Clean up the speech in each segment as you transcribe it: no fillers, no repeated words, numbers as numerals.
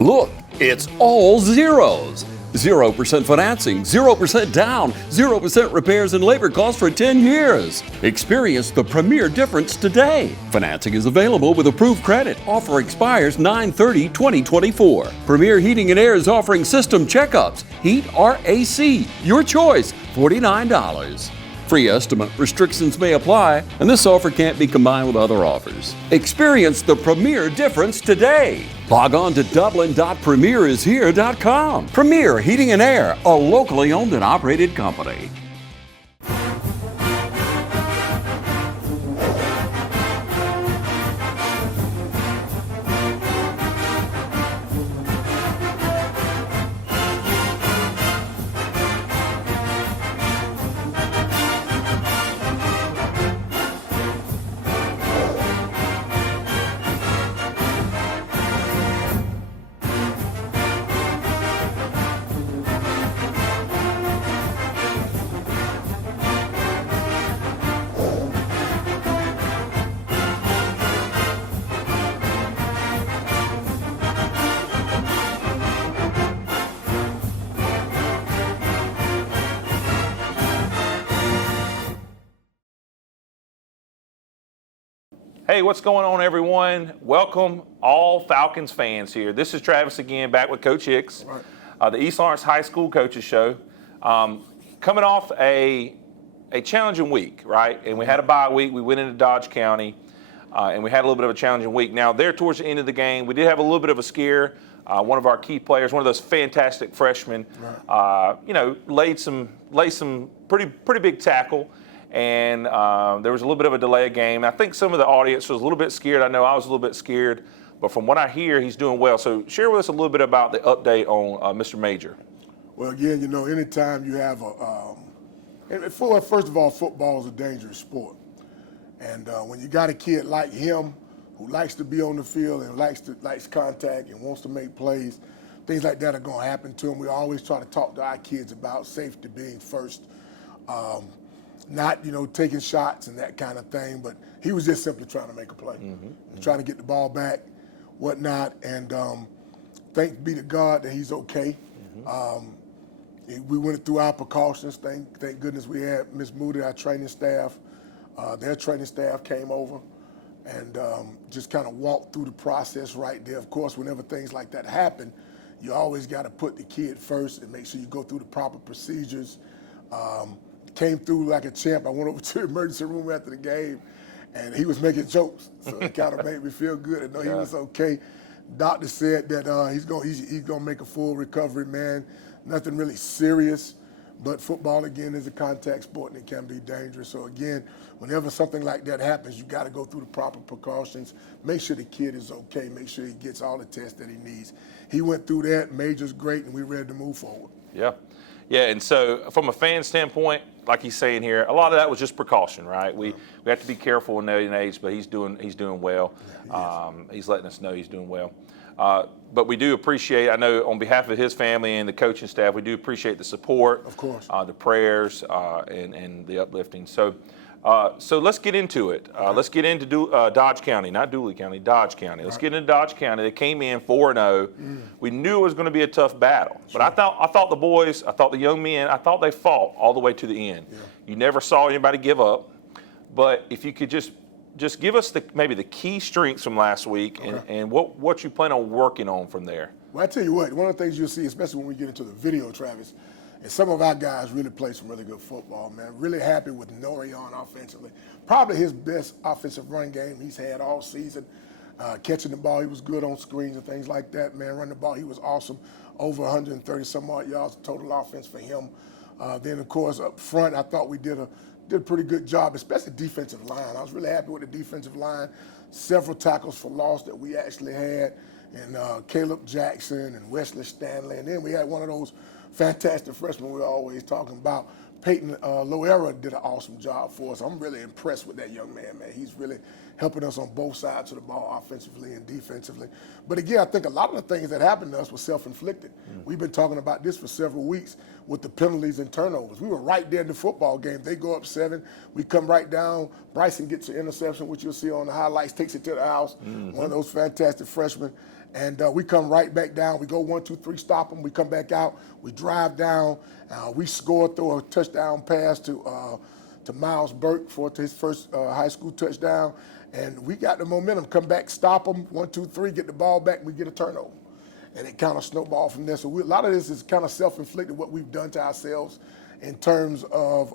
Look, it's all zeros. 0% financing, 0% down, 0% repairs and labor costs for 10 years. Experience the premier difference today. Financing is available with approved credit. Offer expires 9/30/2024. Premier Heating and Air is offering system checkups. Heat or AC, your choice, $49. Free estimate restrictions may apply, and this offer can't be combined with other offers. Experience the premier difference today. Log on to dublin.premierishere.com. Premier Heating and Air, a locally owned and operated company. Hey, what's going on, everyone? Welcome, all Falcons fans here. This is Travis again, back with Coach Hicks, the East Lawrence High School Coaches Show. Coming off a challenging week, right? And we had a bye week. We went into Dodge County, and we had a little bit of a challenging week. Now, there towards the end of the game, we did have a little bit of a scare. One of our key players, one of those fantastic freshmen, laid some pretty big tackle. And there was a little bit of a delay of game. I think some of the audience was a little bit scared. I know I was a little bit scared, but from what I hear, he's doing well. So share with us a little bit about the update on Mr. Major. Well, again, anytime you have first of all, football is a dangerous sport. And when you got a kid like him who likes to be on the field and likes contact and wants to make plays, things like that are going to happen to him. We always try to talk to our kids about safety being first. Not, taking shots and that kind of thing, but he was just simply trying to make a play, trying to get the ball back, whatnot, and thanks be to God that he's okay. We went through our precautions. Thank goodness we had Ms. Moody, our training staff. Their training staff came over and just kind of walked through the process right there. Of course, whenever things like that happen, you always got to put the kid first and make sure you go through the proper procedures. Came through like a champ. I went over to the emergency room after the game, and he was making jokes, so it kind of made me feel good to know he was okay. Doctor said that he's gonna make a full recovery, man. Nothing really serious, but football again is a contact sport and it can be dangerous. So again, whenever something like that happens, you got to go through the proper precautions. Make sure the kid is okay. Make sure he gets all the tests that he needs. He went through that. Major's great, and we're ready to move forward. Yeah, and so from a fan standpoint, like he's saying here, a lot of that was just precaution, right? We have to be careful in that age, but he's doing well. He's letting us know he's doing well. But we do appreciate, I know on behalf of his family and the coaching staff, we do appreciate the support, of course, the prayers, and the uplifting. So let's get into it. Let's get into Dodge County, not Dooley County, Dodge County. Let's get into Dodge County. They came in 4-0. We knew it was going to be a tough battle, but I thought the boys, I thought the young men, I thought they fought all the way to the end. You never saw anybody give up. But if you could just give us maybe the key strengths from last week and what you plan on working on from there. Well, I tell you what, one of the things you'll see, especially when we get into the video, Travis, and some of our guys really play some really good football, man. Really happy with Norion offensively. Probably his best offensive run game he's had all season. Catching the ball, he was good on screens and things like that, man. Running the ball, he was awesome. Over 130-some-odd yards total offense for him. Then, of course, up front, I thought we did a pretty good job, especially defensive line. I was really happy with the defensive line. Several tackles for loss that we actually had. And Caleb Jackson and Wesley Stanley. And then we had one of those fantastic freshmen we're always talking about. Peyton Loera did an awesome job for us. I'm really impressed with that young man, man. He's really helping us on both sides of the ball, offensively and defensively. But again, I think a lot of the things that happened to us were self-inflicted. We've been talking about this for several weeks with the penalties and turnovers. We were right there in the football game. They go up 7. We come right down. Bryson gets an interception, which you'll see on the highlights, takes it to the house. One of those fantastic freshmen. And we come right back down. We go 1, 2, 3, stop them. We come back out. We drive down. We score, throw a touchdown pass to Miles Burke for his first high school touchdown. And we got the momentum. Come back, stop them. 1, 2, 3, get the ball back, and we get a turnover. And it kind of snowballed from there. So a lot of this is kind of self-inflicted, what we've done to ourselves in terms of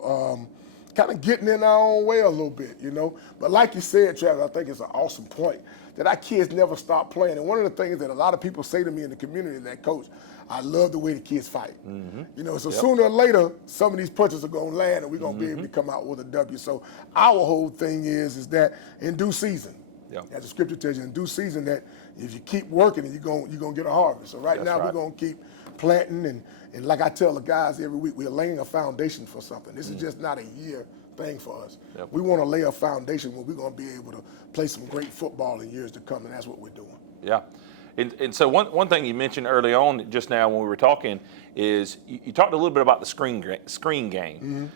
kind of getting in our own way a little bit, you know. But like you said, Travis, I think it's an awesome point that our kids never stop playing. And one of the things that a lot of people say to me in the community is that, Coach, I love the way the kids fight. You know, so sooner or later, some of these punches are going to land and we're going to be able to come out with a W. So our whole thing is that in due season, as the scripture tells you, in due season, that if you keep working, you're going to get a harvest. So now we're going to keep planting. And like I tell the guys every week, we're laying a foundation for something. This is just not a year thing for us. We want to lay a foundation where we're going to be able to play some great football in years to come, and that's what we're doing. Yeah. And so one thing you mentioned early on just now when we were talking is you talked a little bit about the screen game.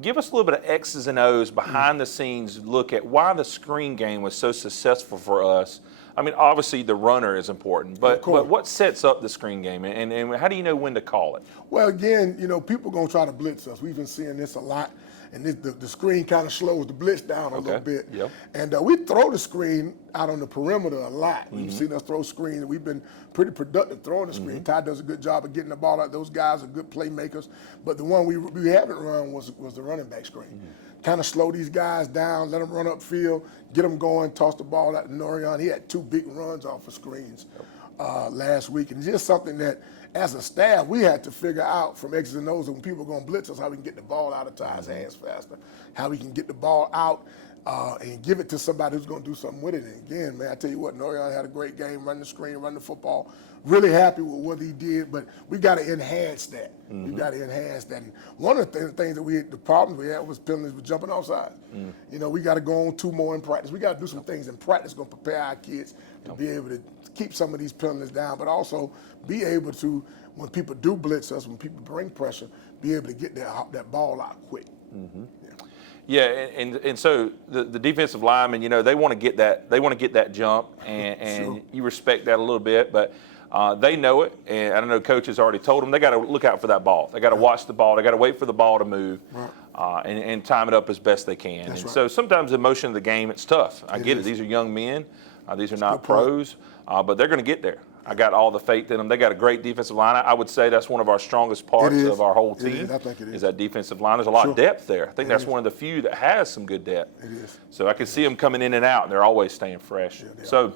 Give us a little bit of X's and O's behind the scenes look at why the screen game was so successful for us. I mean, obviously the runner is important, but what sets up the screen game, and how do you know when to call it? Well, again, you know, people are going to try to blitz us. We've been seeing this a lot, and the screen kind of slows the blitz down a little bit. And we throw the screen out on the perimeter a lot. You've seen us throw screens, and we've been pretty productive throwing the screen. Ty does a good job of getting the ball out. Those guys are good playmakers, but the one we haven't run was the running back screen. Kind of slow these guys down, let them run upfield, get them going, toss the ball out to Norion. He had 2 big runs off of screens last week. And just something that, as a staff, we had to figure out from X's and O's when people are going to blitz us, how we can get the ball out of Ty's hands faster, how we can get the ball out and give it to somebody who's going to do something with it. And again, man, I tell you what, Norion had a great game, running the screen, running the football. Really happy with what he did, but we got to enhance that. We got to enhance that. And one of the things that the problems we had was penalties with jumping offside. You know, we got to go on 2 more in practice. We got to do some things in practice going to prepare our kids to be able to keep some of these penalties down, but also be able to, when people do blitz us, when people bring pressure, be able to get that ball out quick. Yeah, and so the defensive linemen, you know, they want to get that jump, and you respect that a little bit, but they know it, and I don't know, Coach has already told them they got to look out for that ball. They got to watch the ball. They got to wait for the ball to move, and time it up as best they can. So sometimes the motion of the game, it's tough. I get it. These are young men. These are not pros, but they're going to get there. I got all the faith in them. They got a great defensive line. I would say that's one of our strongest parts of our whole team. I think it is that defensive line. There's a lot of depth there. I think that's one of the few that has some good depth. It is. So I can see them coming in and out, and they're always staying fresh. So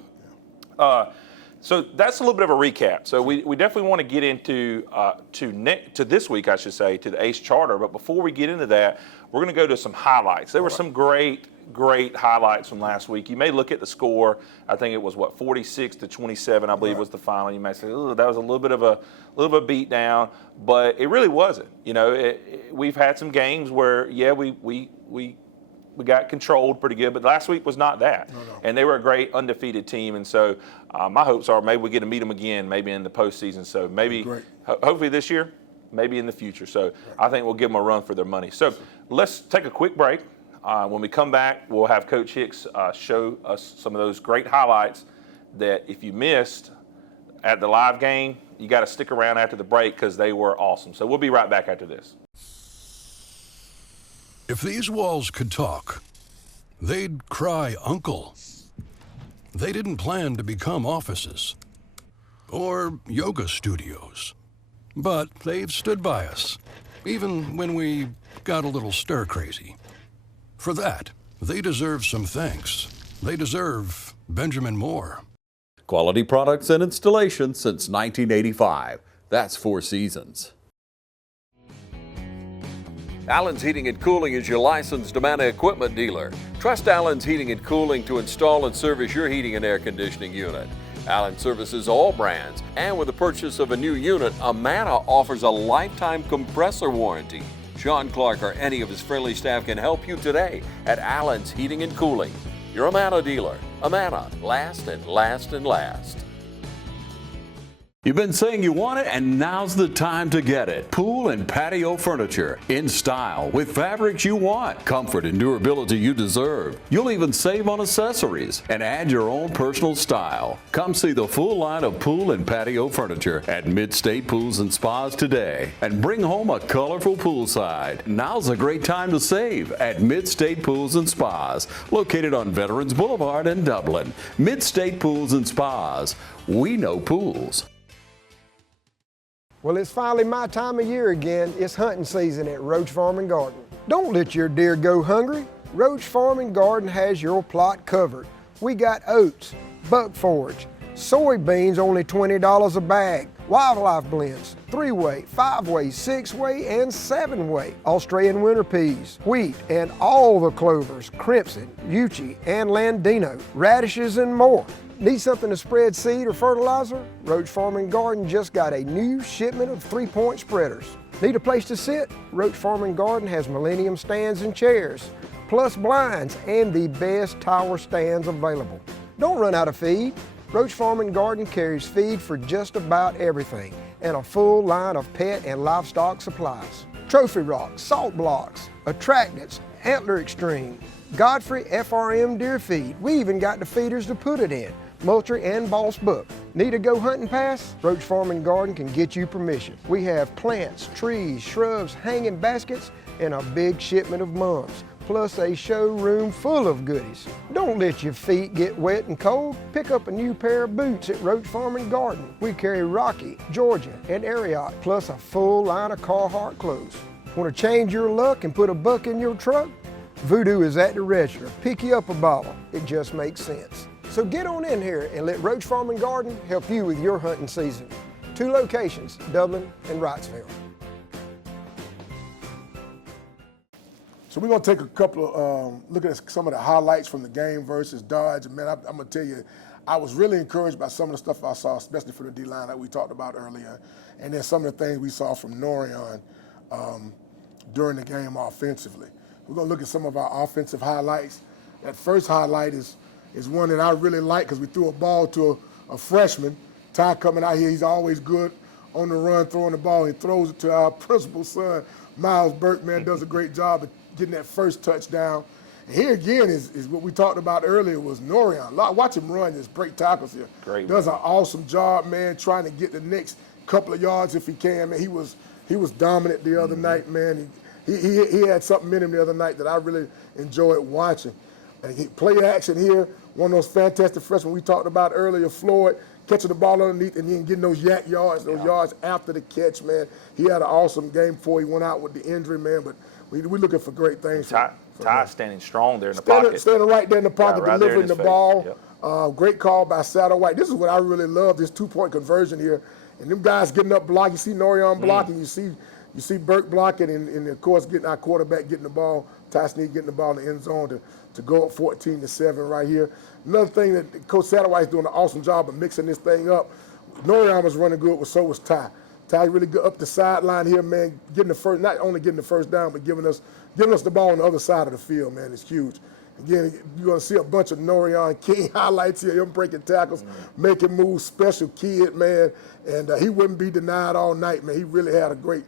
that's a little bit of a recap. So we definitely want to get into to this week, I should say, to the ACE Charter. But before we get into that, we're going to go to some highlights. There were some great highlights from last week. You may look at the score. I think it was 46-27, I believe was the final. You may say, "Oh, that was a little bit of a beat down," but it really wasn't. You know, we've had some games where we got controlled pretty good, but last week was not that. And they were a great undefeated team, and so my hopes are maybe we get to meet them again, maybe in the postseason. So maybe, hopefully this year, maybe in the future. So I think we'll give them a run for their money. So let's take a quick break. When we come back, we'll have Coach Hicks show us some of those great highlights that if you missed at the live game, you got to stick around after the break because they were awesome. So we'll be right back after this. If these walls could talk, they'd cry uncle. They didn't plan to become offices or yoga studios, but they've stood by us, even when we got a little stir-crazy. For that, they deserve some thanks. They deserve Benjamin Moore. Quality products and installation since 1985. That's 4 seasons. Allen's Heating and Cooling is your licensed Amana equipment dealer. Trust Allen's Heating and Cooling to install and service your heating and air conditioning unit. Allen services all brands, and with the purchase of a new unit, Amana offers a lifetime compressor warranty. Sean Clark or any of his friendly staff can help you today at Allen's Heating and Cooling. Your Amana dealer. Amana, last and last and last. You've been saying you want it, and now's the time to get it. Pool and patio furniture in style with fabrics you want, comfort and durability you deserve. You'll even save on accessories and add your own personal style. Come see the full line of pool and patio furniture at Mid-State Pools and Spas today and bring home a colorful poolside. Now's a great time to save at Mid-State Pools and Spas, located on Veterans Boulevard in Dublin. Mid-State Pools and Spas. We know pools. Well, it's finally my time of year again. It's hunting season at Roach Farm and Garden. Don't let your deer go hungry. Roach Farm and Garden has your plot covered. We got oats, buck forage, soybeans only $20 a bag, wildlife blends, 3-way, 5-way, 6-way, and 7-way, Australian winter peas, wheat, and all the clovers, crimson, Uchi, and Landino, radishes, and more. Need something to spread seed or fertilizer? Roach Farm and Garden just got a new shipment of 3-point spreaders. Need a place to sit? Roach Farm and Garden has Millennium stands and chairs, plus blinds, and the best tower stands available. Don't run out of feed. Roach Farm and Garden carries feed for just about everything and a full line of pet and livestock supplies. Trophy rocks, salt blocks, attractants, Antler Extreme, Godfrey FRM deer feed. We even got the feeders to put it in. Moultrie and Boss Buck. Need a go hunting pass? Roach Farm and Garden can get you permission. We have plants, trees, shrubs, hanging baskets, and a big shipment of mums, plus a showroom full of goodies. Don't let your feet get wet and cold. Pick up a new pair of boots at Roach Farm and Garden. We carry Rocky, Georgia, and Ariat, plus a full line of Carhartt clothes. Want to change your luck and put a buck in your truck? Voodoo is at the register. Pick you up a bottle. It just makes sense. So get on in here and let Roach Farm and Garden help you with your hunting season. 2 locations, Dublin and Wrightsville. So we're going to take a couple of, look at some of the highlights from the game versus Dodge. And man, I'm going to tell you, I was really encouraged by some of the stuff I saw, especially for the D-line that we talked about earlier. And then some of the things we saw from Norion during the game offensively. We're going to look at some of our offensive highlights. That first highlight is one that I really like because we threw a ball to a freshman. Ty coming out here, he's always good on the run, throwing the ball. He throws it to our principal's son, Miles Burke, man, does a great job of getting that first touchdown. And here again is what we talked about earlier was Norion. Watch him run, just break tackles here. Great. Does an awesome job, man, trying to get the next couple of yards if he can, man. He was dominant the other night, man. He had something in him the other night that I really enjoyed watching. And he play action here, one of those fantastic freshmen we talked about earlier, Floyd, catching the ball underneath and then getting those yak yards, those yards after the catch, man. He had an awesome game before he went out with the injury, man, but we're looking for great things. Ty standing strong there in the pocket. Standing right there in the pocket, right delivering the face. ball. Yep. Great call by Saddle White. This is what I really love, this 2-point conversion here. And them guys getting up block. You see Norion blocking, you see Burke blocking, and of course getting our quarterback getting the ball, Ty Snead getting the ball in the end zone to go up 14-7 right here. Another thing that Coach Satterwhite's doing an awesome job of mixing this thing up. Norion was running good, but so was Ty. Ty really good up the sideline here, man, getting the first, not only getting the first down, but giving us the ball on the other side of the field, man. It's huge. Again, you're going to see a bunch of Norion King highlights here, him breaking tackles, making moves, special kid, man. And he wouldn't be denied all night, man. He really had a great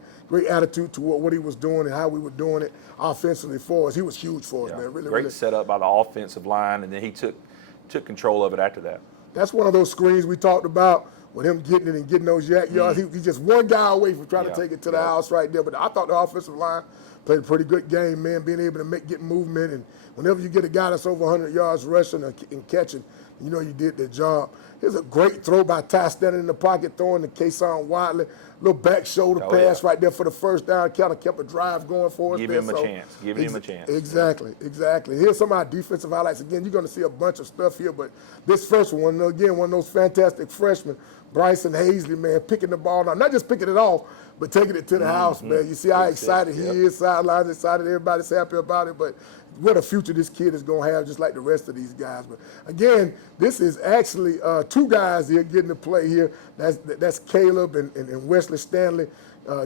attitude to what he was doing and how we were doing it offensively for us. He was huge for us, man. Really setup by the offensive line, and then he took control of it after that. That's one of those screens we talked about with him getting it and getting those yak yards. He's just one guy away from trying to take it to the house right there. But I thought the offensive line played a pretty good game, man, being able to get movement. And whenever you get a guy that's over 100 yards rushing and catching, you know you did the job. Here's a great throw by Ty standing in the pocket, throwing to Kason Wiley. Little back shoulder pass right there for the first down. Kind of kept a drive going for us. Giving him a chance. Exactly. Here's some of our defensive highlights. Again, you're going to see a bunch of stuff here, but this first one, again, one of those fantastic freshmen, Bryson Hazley, man, picking the ball now. Not just picking it off, but taking it to the house, man. You see how excited he is, sidelines excited, everybody's happy about it, but what a future this kid is going to have, just like the rest of these guys. But again, this is actually 2 guys here getting to play here. That's Caleb and Wesley Stanley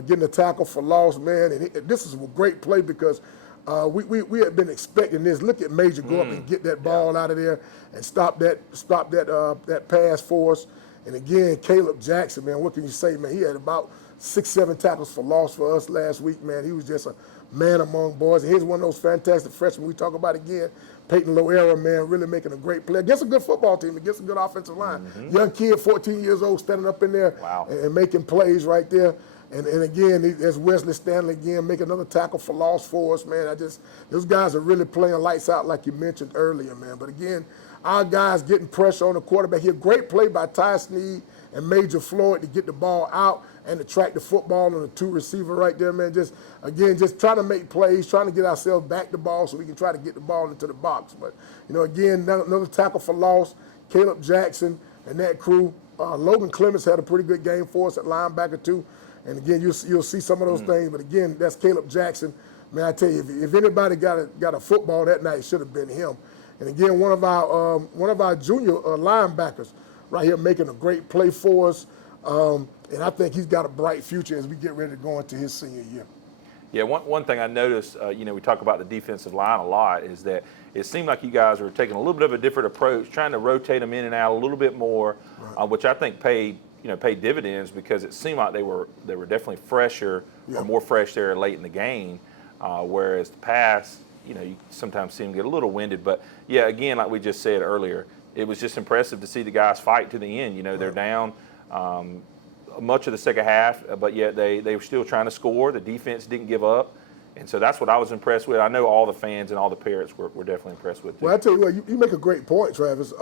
getting a tackle for loss, man. And this is a great play because we had been expecting this. Look at Major go up and get that ball out of there and stop that pass for us. And again, Caleb Jackson, man, what can you say, man? He had about 6-7 tackles for loss for us last week, man. He was just a man among boys. And here's one of those fantastic freshmen we talk about again, Peyton Loera, man, really making a great play against a good football team, against a good offensive line. Young kid, 14 years old, standing up in there and making plays right there. And again, there's Wesley Stanley again, make another tackle for loss for us, man. Those guys are really playing lights out like you mentioned earlier, man. But again, our guys getting pressure on the quarterback here. Great play by Ty Sneed and Major Floyd to get the ball out and to track the football on the 2 receiver right there, man. Just trying to make plays, trying to get ourselves back the ball so we can try to get the ball into the box. But, again, another tackle for loss. Caleb Jackson and that crew. Logan Clements had a pretty good game for us at linebacker, too. And again, you'll see some of those things. But again, that's Caleb Jackson. Man, I tell you, if anybody got a football that night, it should have been him. And again, one of our junior linebackers right here making a great play for us. And I think he's got a bright future as we get ready to go into his senior year. Yeah, one thing I noticed, we talk about the defensive line a lot, is that it seemed like you guys were taking a little bit of a different approach, trying to rotate them in and out a little bit more, which I think paid dividends because it seemed like they were definitely fresher or more fresh there late in the game, whereas the pass, you sometimes see them get a little winded. But yeah, again, like we just said earlier, it was just impressive to see the guys fight to the end. They're down much of the second half, but yet they were still trying to score. The defense didn't give up. And so that's what I was impressed with. I know all the fans and all the parents were definitely impressed with it. Well, I tell you what, you make a great point, Travis.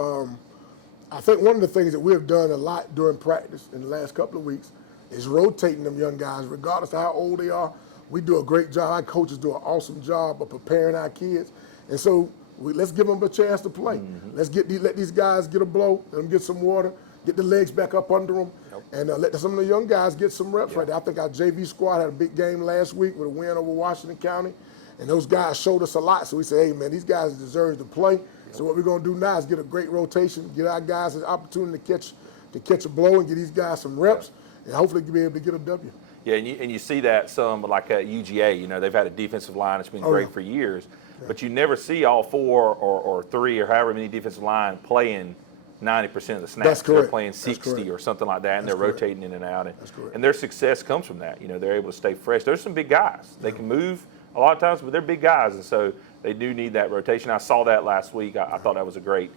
I think one of the things that we've done a lot during practice in the last couple of weeks is rotating them young guys, regardless of how old they are. We do a great job. Our coaches do an awesome job of preparing our kids. And so let's give them a chance to play. Let's let these guys get a blow, let them get some water, get the legs back up under them, and let some of the young guys get some reps right there. I think our JV squad had a big game last week with a win over Washington County, and those guys showed us a lot. So we said, hey, man, these guys deserve to play. So what we're going to do now is get a great rotation, get our guys an opportunity to catch a blow and get these guys some reps, and hopefully be able to get a W. Yeah, and you see that some like at UGA, they've had a defensive line that's been great for years, but you never see all 4 or 3 or however many defensive line playing 90% of the snaps. That's correct. They're playing 60 or something like that, and they're rotating in and out. And their success comes from that. They're able to stay fresh. There's some big guys. They can move a lot of times, but they're big guys, and so they do need that rotation. I saw that last week. I thought that was a great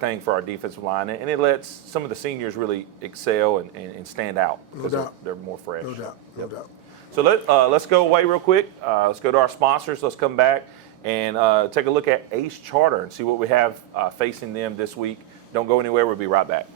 thing for our defensive line, and it lets some of the seniors really excel and stand out because they're more fresh. No doubt. So let's go away real quick. Let's go to our sponsors. Let's come back and take a look at Ace Charter and see what we have facing them this week. Don't go anywhere. We'll be right back.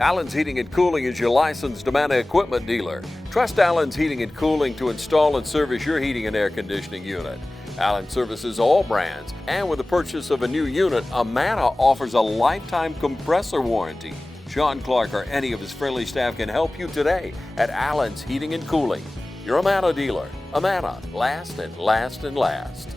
Allen's Heating and Cooling is your licensed Amana equipment dealer. Trust Allen's Heating and Cooling to install and service your heating and air conditioning unit. Allen services all brands, and with the purchase of a new unit, Amana offers a lifetime compressor warranty. Sean Clark or any of his friendly staff can help you today at Allen's Heating and Cooling. Your Amana dealer. Amana, last and last and last.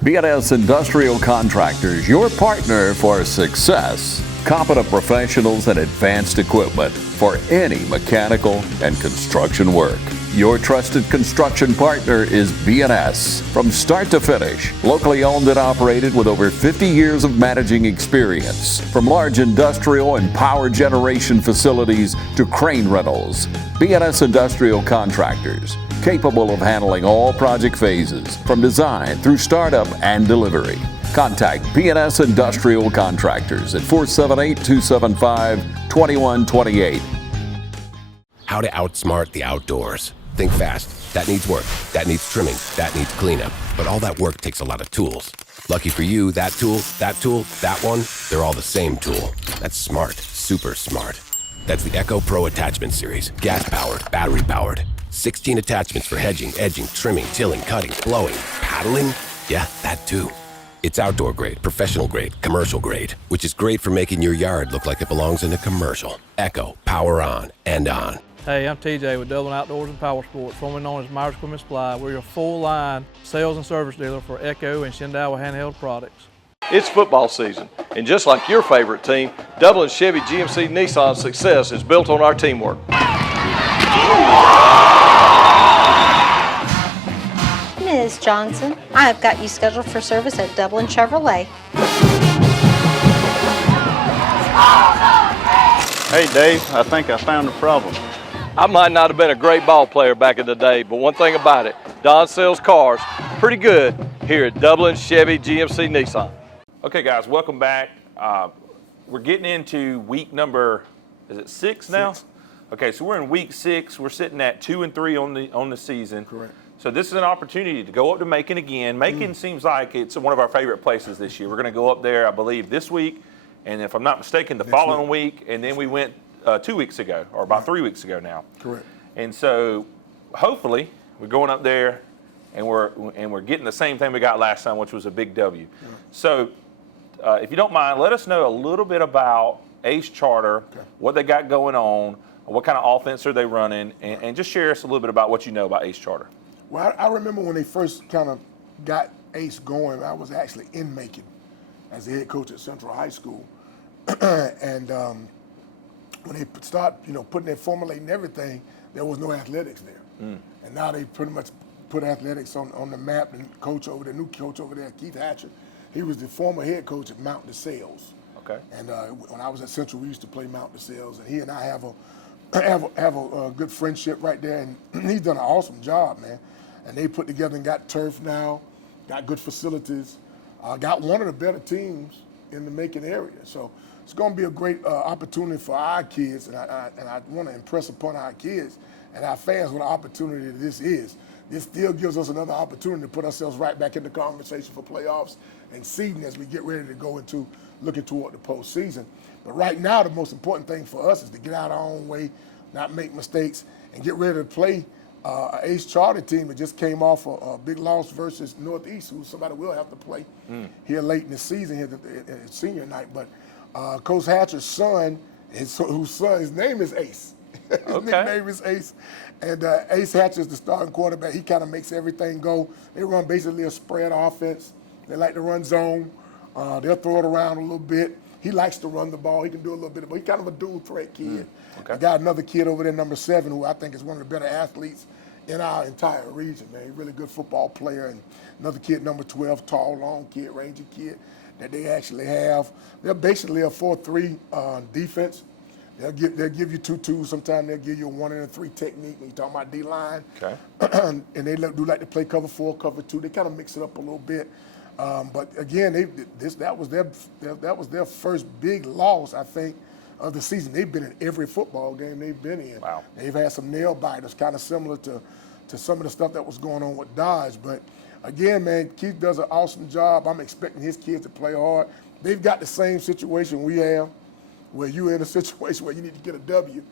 BNS Industrial Contractors, your partner for success. Competent professionals and advanced equipment for any mechanical and construction work. Your trusted construction partner is BNS. From start to finish, locally owned and operated with over 50 years of managing experience. From large industrial and power generation facilities to crane rentals, BNS Industrial Contractors. Capable of handling all project phases, from design through startup and delivery. Contact BNS Industrial Contractors at 478-275-2128. How to outsmart the outdoors. Think fast. That needs work. That needs trimming. That needs cleanup. But all that work takes a lot of tools. Lucky for you, that tool, that one, they're all the same tool. That's smart. Super smart. That's the Echo Pro Attachment Series. Gas-powered, battery-powered. 16 attachments for hedging, edging, trimming, tilling, cutting, blowing, paddling. Yeah, that too. It's outdoor grade, professional grade, commercial grade, which is great for making your yard look like it belongs in a commercial. Echo, power on and on. Hey, I'm TJ with Dublin Outdoors and Power Sports, formerly known as Myers Equipment Supply. We're your full-line sales and service dealer for Echo and Shindawa handheld products. It's football season, and just like your favorite team, Dublin Chevy GMC Nissan's success is built on our teamwork. Ms. Johnson, I've got you scheduled for service at Dublin Chevrolet. Hey, Dave, I think I found the problem. I might not have been a great ball player back in the day, but one thing about it, Don sells cars pretty good here at Dublin Chevy GMC Nissan. Okay, guys, welcome back. We're getting into week number, is it 6 now? 6. Okay, so we're in week 6. We're sitting at 2-3 on the season. Correct. So this is an opportunity to go up to Macon again. Macon seems like it's one of our favorite places this year. We're going to go up there, I believe, this week, and if I'm not mistaken, the following week, and then we went 2 weeks ago, or about 3 weeks ago now. Correct. And so hopefully we're going up there and we're getting the same thing we got last time, which was a big W. Yeah. So if you don't mind, let us know a little bit about Ace Charter, what they got going on, what kind of offense are they running, and just share us a little bit about what you know about Ace Charter. Well, I remember when they first kind of got Ace going, I was actually in Macon as the head coach at Central High School. And when they start, putting their formulating everything, there was no athletics there. And now they pretty much put athletics on the map. And the new coach over there, Keith Hatcher, he was the former head coach at Mount DeSales. Okay. And when I was at Central, we used to play Mount DeSales, and he and I have a good friendship right there. And he's done an awesome job, man. And they put together and got turf now, got good facilities, got one of the better teams in the Macon area. So it's going to be a great opportunity for our kids, and I want to impress upon our kids and our fans what an opportunity this is. This still gives us another opportunity to put ourselves right back in the conversation for playoffs and seeding as we get ready to go into looking toward the postseason. But right now, the most important thing for us is to get out our own way, not make mistakes, and get ready to play an Ace Charter team that just came off a big loss versus Northeast, who somebody will have to play here late in the season, here at senior night. But Coach Hatcher's son, his name is Ace. His nickname is Ace. And Ace Hatcher is the starting quarterback. He kind of makes everything go. They run basically a spread offense. They like to run zone. They'll throw it around a little bit. He likes to run the ball. He can do a little bit of it. He's kind of a dual threat kid. I got another kid over there, number 7, who I think is one of the better athletes in our entire region, man. He's a really good football player. And another kid, number 12, tall, long kid, rangy kid that they actually have. They're basically a 4-3 defense. They'll give you 2-2. Sometimes they'll give you a 1 and a 3 technique when you're talking about D-line. Okay. And they do like to play cover 4, cover 2. They kind of mix it up a little bit. But again, that was their first big loss, I think, of the season. They've been in every football game they've been in. Wow. They've had some nail biters, kind of similar to some of the stuff that was going on with Dodge. But again, man, Keith does an awesome job. I'm expecting his kids to play hard. They've got the same situation we have, where you're in a situation where you need to get a W,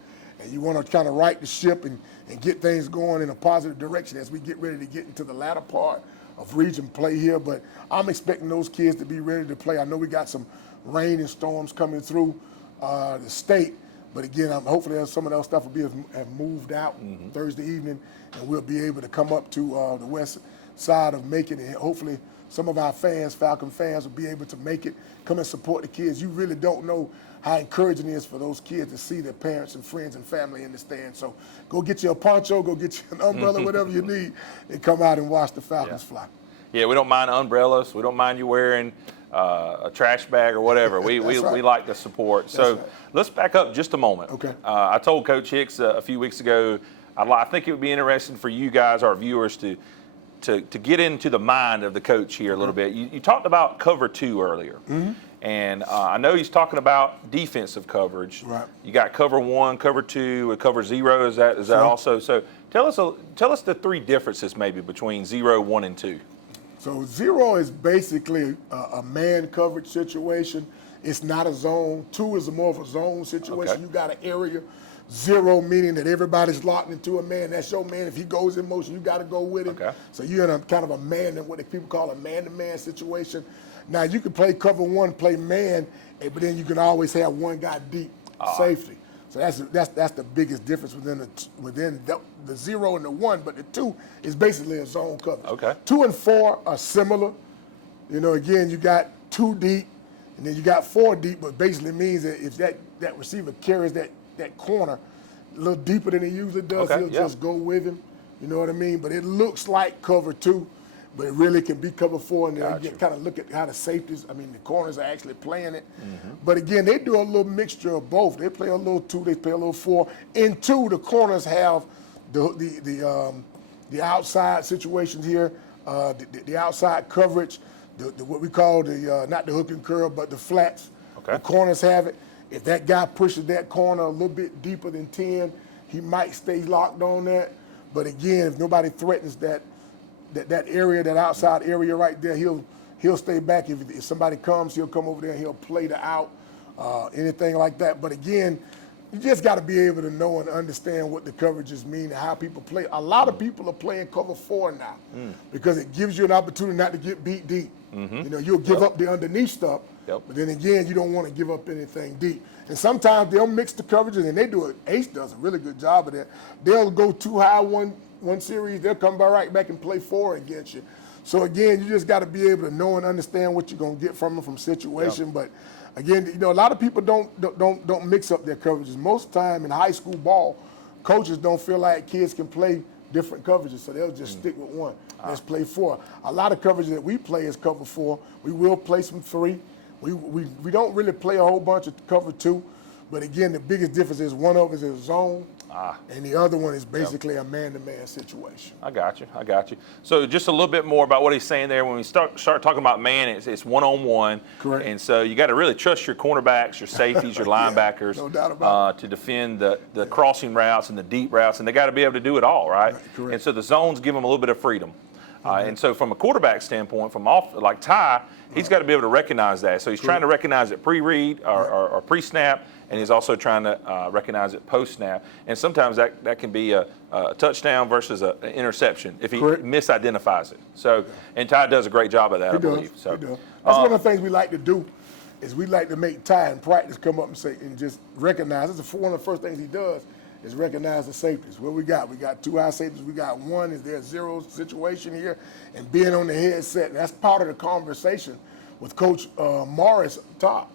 and you want to kind of right the ship and get things going in a positive direction as we get ready to get into the latter part of region play here. But I'm expecting those kids to be ready to play. I know we got some rain and storms coming through the state, but again, hopefully some of that stuff will have moved out Thursday evening, and we'll be able to come up to the west side of Macon, and hopefully some of our fans, Falcon fans, will be able to make it, come and support the kids. You really don't know how encouraging it is for those kids to see their parents and friends and family in the stands. So go get you a poncho, go get you an umbrella, whatever you need, and come out and watch the Falcons fly. Yeah, we don't mind umbrellas. We don't mind you wearing a trash bag or whatever. We like the support. So let's back up just a moment. Okay. I told Coach Hicks a few weeks ago, I think it would be interesting for you guys, our viewers, to get into the mind of the coach here a little bit. You talked about cover 2 earlier. And I know he's talking about defensive coverage. Right. You got cover 1, cover 2, and cover 0. Is that also? So tell us the 3 differences maybe between 0, 1, and 2. So 0 is basically a man coverage situation. It's not a zone. 2 is more of a zone situation. Okay. You got an area. 0 meaning that everybody's locked into a man. That's your man. If he goes in motion, you got to go with him. Okay. So you're in a kind of a man, what people call a man-to-man situation. Now, you can play cover 1, play man, but then you can always have one guy deep safely. So that's the biggest difference within the 0 and the 1, but the 2 is basically a zone coverage. Okay. 2 and 4 are similar. Again, you got 2 deep, and then you got 4 deep, but basically means that if that receiver carries that corner a little deeper than he usually does, he'll just go with him. You know what I mean? But it looks like cover 2. but it really can be cover 4, and then Gotcha. you kind of look at how the safeties, the corners are actually playing it. But again, they do a little mixture of both. They play a little 2, they play a little 4. In 2, the corners have the outside situations here, the outside coverage, what we call the not the hook and curl, but the flats. Okay. The corners have it. If that guy pushes that corner a little bit deeper than 10, he might stay locked on that. But again, if nobody threatens that area, that outside area right there, he'll stay back. If somebody comes, he'll come over there and he'll play the out, anything like that. But again, you just got to be able to know and understand what the coverages mean and how people play. A lot of people are playing cover 4 now because it gives you an opportunity not to get beat deep. You'll give up the underneath stuff, but then again, you don't want to give up anything deep. And sometimes they'll mix the coverages, and they do it. Ace does a really good job of that. They'll go too high one series, they'll come right back and play 4 against you. So again, you just got to be able to know and understand what you're going to get from them from situation. But again, a lot of people don't mix up their coverages. Most time in high school ball, coaches don't feel like kids can play different coverages, so they'll just stick with one. Let's play 4. A lot of coverage that we play is cover 4. We will play some 3. We don't really play a whole bunch of cover 2, but again, the biggest difference is one of us is zone, and the other one is basically a man-to-man situation. I got you. So just a little bit more about what he's saying there. When we start talking about man, it's one-on-one. Correct. And so you got to really trust your cornerbacks, your safeties, your linebackers no doubt about to defend the crossing routes and the deep routes, and they got to be able to do it all, right? Correct. And so the zones give them a little bit of freedom. And so from a quarterback standpoint, from off like Ty, he's got to be able to recognize that. So he's trying to recognize it pre-read or pre-snap, and he's also trying to recognize it post-snap. And sometimes that can be a touchdown versus an interception if he misidentifies it. So, and Ty does a great job of that, I believe. So He does. That's one of the things we like to do is we like to make Ty in practice come up and say and just recognize. This is one of the first things he does is recognize the safeties. What we got? We got 2 high safeties. We got 1. Is there a 0 situation here? And being on the headset. And that's part of the conversation with Coach Morris top,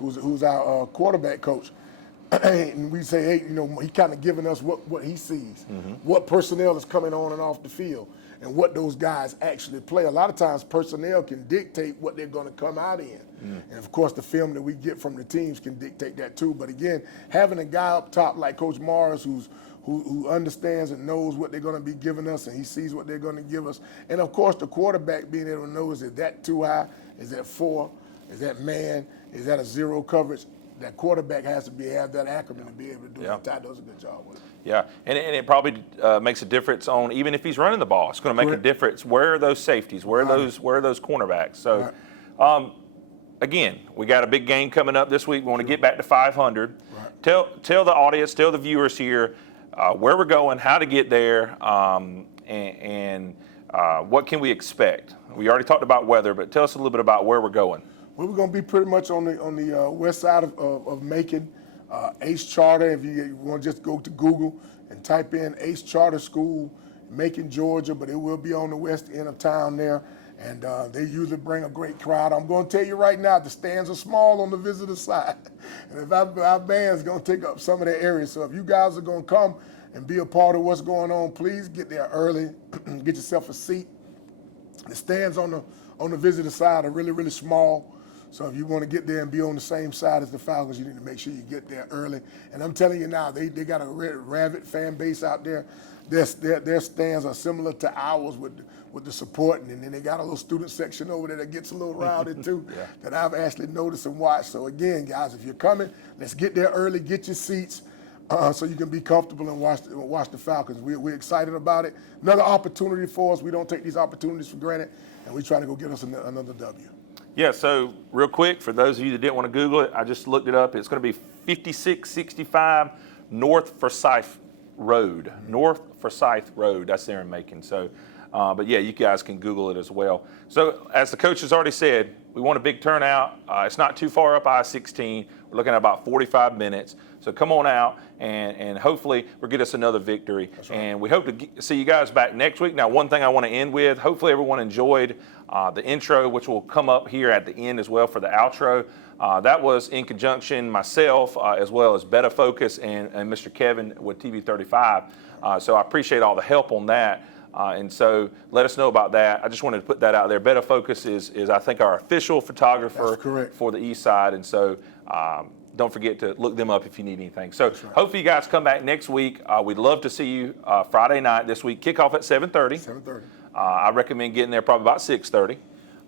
who's our quarterback coach. And we say, hey, he kind of giving us what he sees, what personnel is coming on and off the field, and what those guys actually play. A lot of times personnel can dictate what they're going to come out in. And of course, the film that we get from the teams can dictate that too. But again, having a guy up top like Coach Morris who understands and knows what they're going to be giving us, and he sees what they're going to give us. And of course, the quarterback being able to know, is that too high? Is that 4? Is that man? Is that a 0 coverage? That quarterback has to have that acumen to be able to do it. Ty does a good job with it. Yeah, and it probably makes a difference on even if he's running the ball. It's going to make a difference. Where are those safeties? Where are those cornerbacks? So, again, we got a big game coming up this week. We want to get back to 500. Tell the audience, tell the viewers here where we're going, how to get there, and what can we expect. We already talked about weather, but tell us a little bit about where we're going. Well, we're going to be pretty much on the west side of Macon. Ace Charter, if you want to just go to Google and type in Ace Charter School, Macon, Georgia, but it will be on the west end of town there. And they usually bring a great crowd. I'm going to tell you right now, the stands are small on the visitor side. And if our band's going to take up some of that area. So if you guys are going to come and be a part of what's going on, please get there early, get yourself a seat. The stands on the visitor side are really, really small. So if you want to get there and be on the same side as the Falcons, you need to make sure you get there early. And I'm telling you now, they got a rabid fan base out there. Their stands are similar to ours with the support, and then they got a little student section over there that gets a little rowdy too, that I've actually noticed and watched. So again, guys, if you're coming, let's get there early, get your seats, so you can be comfortable and watch the Falcons. We're excited about it. Another opportunity for us. We don't take these opportunities for granted, and we're trying to go get us another W. Yeah, so real quick, for those of you that didn't want to Google it, I just looked it up. It's going to be 5665 North Forsyth Road. North Forsyth Road, that's there in Macon. So, but yeah, you guys can Google it as well. So as the coach has already said, we want a big turnout. It's not too far up I-16. We're looking at about 45 minutes. So come on out, and hopefully we'll get us another victory. Right. And we hope to see you guys back next week. Now, one thing I want to end with, hopefully everyone enjoyed the intro, which will come up here at the end as well for the outro. That was in conjunction myself, as well as Beta Focus and Mr. Kevin with TV 35. So I appreciate all the help on that. And so let us know about that. I just wanted to put that out there. Better Focus is I think, our official photographer That's correct. for the East Side. And so don't forget to look them up if you need anything. So hopefully you guys come back next week. We'd love to see you Friday night this week. Kickoff at 7:30. 7:30. I recommend getting there probably about 6:30.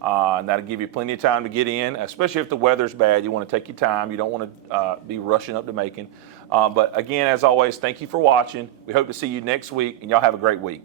And that'll give you plenty of time to get in, especially if the weather's bad. You want to take your time. You don't want to be rushing up to Macon. But again, as always, thank you for watching. We hope to see you next week, and y'all have a great week.